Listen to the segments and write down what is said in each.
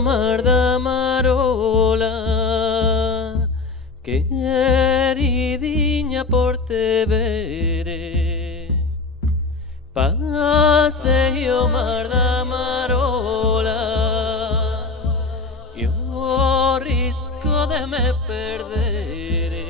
mar da marola, queridinha por te veré. Paseo mar da marola, yo risco de me perderé.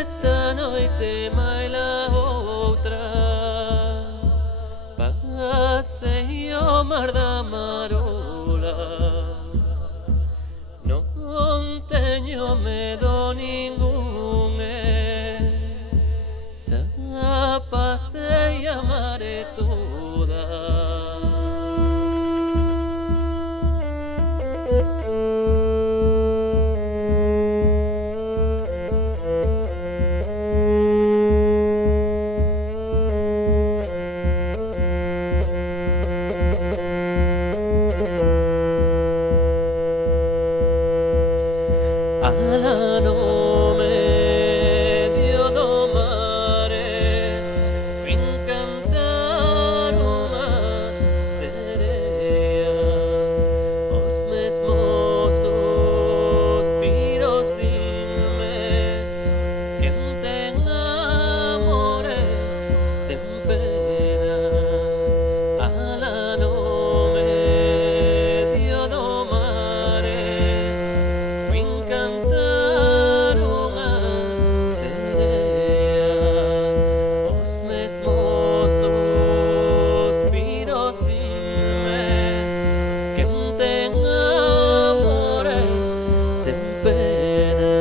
Esta noite mai la outra, paseo mar da marola, non teño medo ningún, xa pasei a mare toda. Ala nome dio do mare, vin cantar unha serea. Os mesmos suspiros dinme, quen ten amores ten pena. Ala nome dio do mare, vin cantar unha serea. Os mesmos suspiros dinme, quen ten amores ten pena.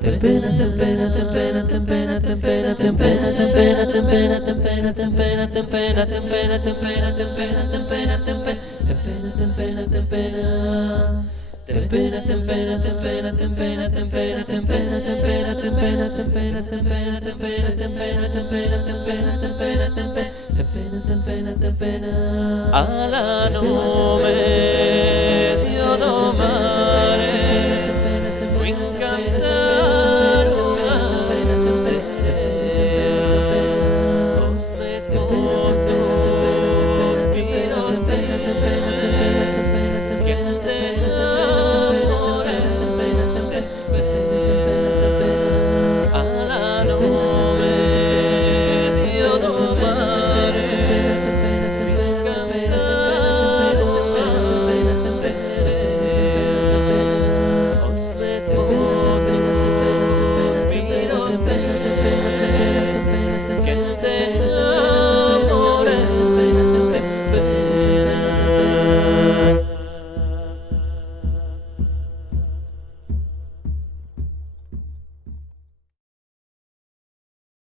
Ten pena, ten pena, ten pena, ten pena, ten pena, ten pena, ten pena, ten pena, ten pena, ten pena, ten pena, ten pena, ten pena, ten pena, ten pena, ten pena, ten pena, ten pena, ten pena. Ten pena, ten pena, ten pena, ten pena, ten pena.